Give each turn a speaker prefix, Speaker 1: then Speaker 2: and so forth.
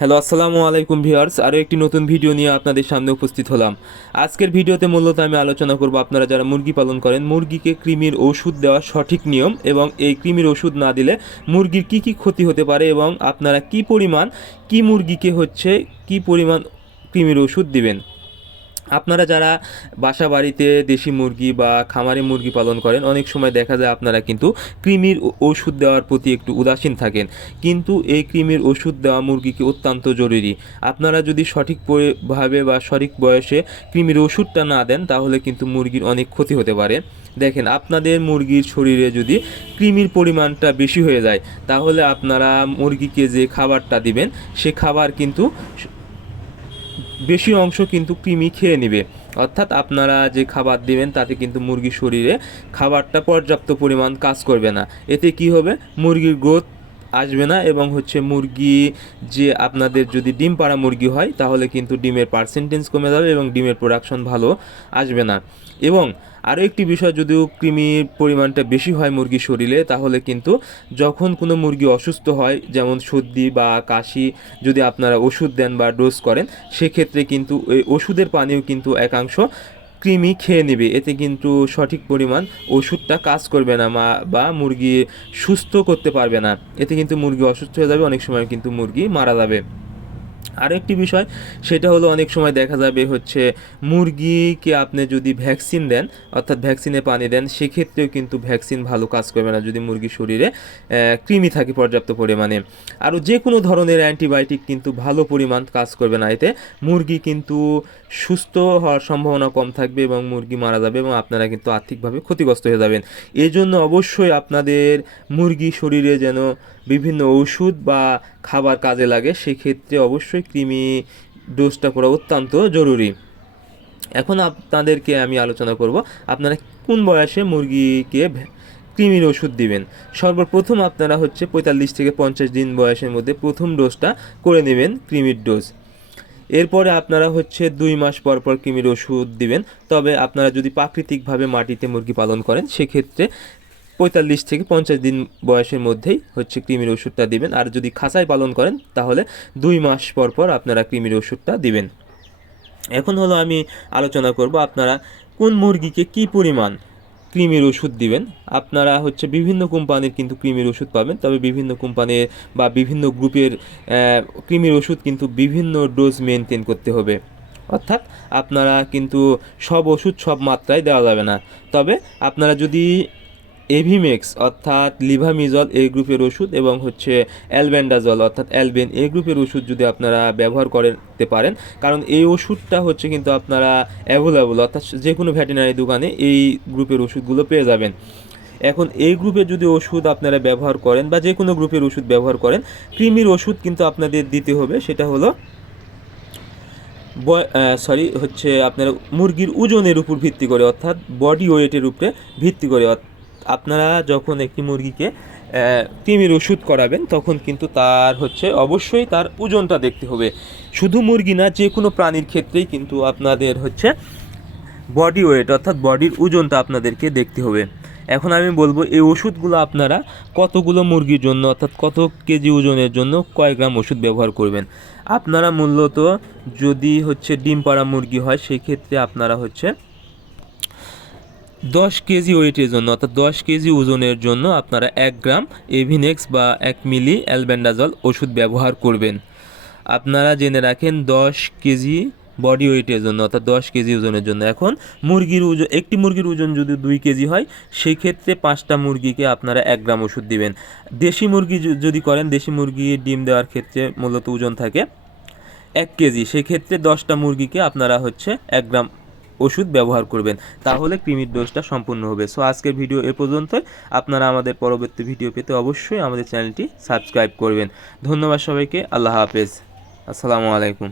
Speaker 1: Hello, আসসালামু আলাইকুম viewers. আরও একটি নতুন ভিডিও নিয়ে আপনাদের সামনে উপস্থিত হলাম। আজকের ভিডিওতে মূলত আমি আলোচনা করব আপনারা যারা মুরগি পালন করেন, মুরগিকে কৃমির ওষুধ দেওয়া সঠিক নিয়ম এবং এই কৃমির ওষুধ না দিলে মুরগির কি কি ক্ষতি হতে পারে এবং আপনারা কি পরিমাণ, কি মুরগিকে হচ্ছে, কি পরিমাণ কৃমির ওষুধ দিবেন। আপনারা যারা বাসা বাড়িতে দেশি মুরগি বা খামারে মুরগি পালন করেন, অনেক সময় দেখা যায় আপনারা কিন্তু কৃমির ওষুধ দেওয়ার প্রতি একটু উদাসীন থাকেন। কিন্তু এই কৃমির ওষুধ দেওয়া মুরগিকে অত্যন্ত জরুরি। আপনারা যদি সঠিক পরি- বা সঠিক বয়সে কৃমির ওষুধটা না দেন, তাহলে কিন্তু মুরগির অনেক ক্ষতি হতে পারে। দেখেন, আপনাদের মুরগির শরীরে যদি কৃমির পরিমাণটা বেশি হয়ে যায়, তাহলে আপনারা মুরগিকে যে খাবারটা দিবেন, সে খাবার কিন্তু বেশি অংশ কিন্তু কৃমি খেয়ে নেবে। অর্থাৎ আপনারা যে খাবার দিবেন, তাতে কিন্তু মুরগির শরীরে খাবারটা পর্যাপ্ত পরিমাণ কাজ করবে না। এতে কি হবে? মুরগির গ্রোথ আসবে না এবং হচ্ছে মুরগি যে আপনাদের যদি ডিম পাড়া মুরগি হয়, তাহলে কিন্তু ডিমের পার্সেন্টেজ কমে যাবে এবং ডিমের প্রোডাকশন ভালো আসবে না। এবং আরও একটি বিষয়, যদিও কৃমির পরিমাণটা বেশি হয় মুরগির শরীরে, তাহলে কিন্তু যখন কোনো মুরগি অসুস্থ হয়, যেমন সর্দি বা কাশি, যদি আপনারা ওষুধ দেন বা ডোজ করেন, সেক্ষেত্রে কিন্তু এই ওষুধের পানিও কিন্তু একাংশ কৃমি খেয়ে নেবে। এতে কিন্তু সঠিক পরিমাণ ওষুধটা কাজ করবে না, মা বা মুরগি সুস্থ করতে পারবে না। এতে কিন্তু মুরগি অসুস্থ হয়ে যাবে, অনেক সময় কিন্তু মুরগি মারা যাবে। আরেকটি বিষয়, সেটা হলো অনেক সময় দেখা যাবে হচ্ছে মুরগিকে আপনি যদি ভ্যাকসিন দেন, অর্থাৎ ভ্যাকসিনে পানি দেন, সেক্ষেত্রেও কিন্তু ভ্যাকসিন ভালো কাজ করবে না যদি মুরগির শরীরে কৃমি থাকে পর্যাপ্ত পরিমাণে। আরও যে কোনো ধরনের অ্যান্টিবায়োটিক কিন্তু ভালো পরিমাণ কাজ করবে না এতে। মুরগি কিন্তু সুস্থ হওয়ার সম্ভাবনা কম থাকবে এবং মুরগি মারা যাবে এবং আপনারা কিন্তু আর্থিকভাবে ক্ষতিগ্রস্ত হয়ে যাবেন। এই জন্য অবশ্যই আপনাদের মুরগি শরীরে যেন বিভিন্ন ওষুধ বা খাবার কাজে লাগে, সেক্ষেত্রে অবশ্যই কৃমি ডোজটা করা অত্যন্ত জরুরি। এখন আপনাদেরকে আমি আলোচনা করব, আপনারা কোন বয়সে মুরগিকে কৃমির ওষুধ দিবেন? সর্বপ্রথম আপনারা হচ্ছে পঁয়তাল্লিশ থেকে পঞ্চাশ দিন বয়সের মধ্যে প্রথম ডোজটা করে নেবেন কৃমির ডোজ এরপরে আপনারা হচ্ছে দুই মাস পর পর কৃমির ওষুধ দিবেন। তবে আপনারা যদি প্রাকৃতিকভাবে মাটিতে মুরগি পালন করেন, সেক্ষেত্রে পঁয়তাল্লিশ থেকে পঞ্চাশ দিন বয়সের মধ্যেই হচ্ছে কৃমির ওষুধটা দিবেন। আর যদি খাঁচায় পালন করেন, তাহলে দুই মাস পর পর আপনারা কৃমির ওষুধটা দিবেন। এখন হলো আমি আলোচনা করব আপনারা কোন মুরগিকে কি পরিমাণ কৃমির ওষুধ দিবেন। আপনারা হচ্ছে বিভিন্ন কোম্পানির কিন্তু কৃমির ওষুধ পাবেন, তবে বিভিন্ন কোম্পানির বা বিভিন্ন গ্রুপের কৃমির ওষুধ কিন্তু বিভিন্ন ডোজ মেনটেন করতে হবে। অর্থাৎ আপনারা কিন্তু সব ওষুধ সব মাত্রায় দেওয়া যাবে না। তবে আপনারা যদি এভিমেক্স অর্থাৎ লিভামিজল এই গ্রুপের ওষুধ এবং হচ্ছে অ্যালবেন্ডাজল অর্থাৎ অ্যালবেন এই গ্রুপের ওষুধ যদি আপনারা ব্যবহার করতে পারেন, কারণ এই ওষুধটা হচ্ছে কিন্তু আপনারা অ্যাভেলেবল অর্থাৎ যে কোনো ভেটেরিনারি দোকানে এই গ্রুপের ওষুধগুলো পেয়ে যাবেন। এখন এই গ্রুপের যদি ওষুধ আপনারা ব্যবহার করেন বা যে কোনো গ্রুপের ওষুধ ব্যবহার করেন, কৃমির ওষুধ কিন্তু আপনাদের দিতে হবে, সেটা হলো সরি হচ্ছে আপনার মুরগির ওজনের উপর ভিত্তি করে, অর্থাৎ বডি ওয়েটের উপরে ভিত্তি করে আপনারা যখন একটি মুরগিকে কৃমির ওষুধ করাবেন, তখন কিন্তু তার হচ্ছে অবশ্যই তার ওজনটা দেখতে হবে। শুধু মুরগি না, যে কোনো প্রাণীর ক্ষেত্রেই কিন্তু আপনাদের হচ্ছে বডি ওয়েট অর্থাৎ বডির ওজনটা আপনাদেরকে দেখতে হবে। এখন আমি বলব, এই ওষুধগুলো আপনারা কতগুলো মুরগির জন্য, অর্থাৎ কত কেজি ওজনের জন্য কয় গ্রাম ওষুধ ব্যবহার করবেন? আপনারা মূলত যদি হচ্ছে ডিম পাড়া মুরগি হয়, সেই ক্ষেত্রে আপনারা হচ্ছে দশ কেজি ওয়েটের জন্য, অর্থাৎ দশ কেজি ওজনের জন্য আপনারা এক গ্রাম এভিনেক্স বা এক মিলি অ্যালবেন্ডাজল ওষুধ ব্যবহার করবেন। আপনারা জেনে রাখেন দশ কেজি বডি ওয়েটের জন্য, অর্থাৎ দশ কেজি ওজনের জন্য। এখন মুরগির ওজন, একটি মুরগির ওজন যদি দুই কেজি হয় সেই ক্ষেত্রে পাঁচটা মুরগিকে আপনারা এক গ্রাম ওষুধ দিবেন। দেশি মুরগি যদি করেন, দেশি মুরগি ডিম দেওয়ার ক্ষেত্রে মূলত ওজন থাকে এক কেজি। সেক্ষেত্রে দশটা মুরগিকে আপনারা হচ্ছে এক গ্রাম ওষুধ ব্যবহার করবেন, তাহলে কৃমির ডোজটা সম্পূর্ণ হবে। সো আজকের ভিডিও এ পর্যন্তই। আপনারা আমাদের পরবর্তী ভিডিও পেতে অবশ্যই আমাদের চ্যানেলটি সাবস্ক্রাইব করবেন। ধন্যবাদ সবাইকে। আল্লাহ হাফেজ। আসসালামু আলাইকুম।